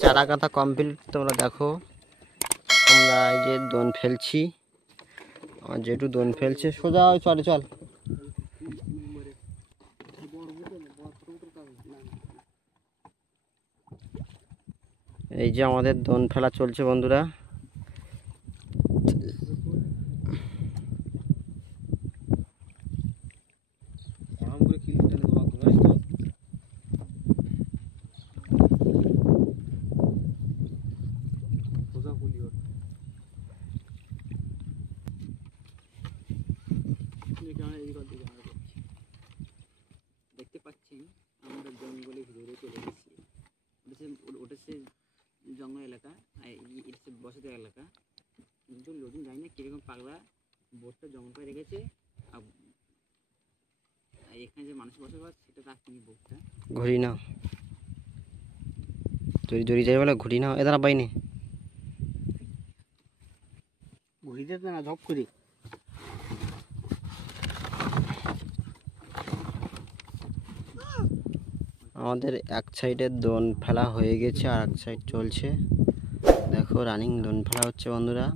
চারা কাটা কমপ্লিট। তোমরা দেখো আমরা এই যে দোন ফেলছি, আমার যেটু দোন ফেলছে সোজা চলে চল। এই যে আমাদের দোন ফেলা চলছে বন্ধুরা। দেখতে পাচ্ছেন আমরা জঙ্গলে ঘুরে চলে গেছি। ওটা সে জঙ্গল এলাকা, এটা সে বসতি এলাকা, কিন্তু লোকজন জানি না কিরকম পাগলা বোটটা জঙ্গল করে রেখেছে। আর এখানে যে মানুষ বসবাস সেটা রাখেনি বোটটা। ঘুরি না যদি দড়ি যাই বলে ঘুরি না এদারা বাইনি ঘুরিতে না ঝপ করি। আমাদের এক সাইডে দোন ফেলা হয়ে গেছে আর এক সাইড চলছে। দেখো রানিং দোন ফেলা হচ্ছে বন্ধুরা।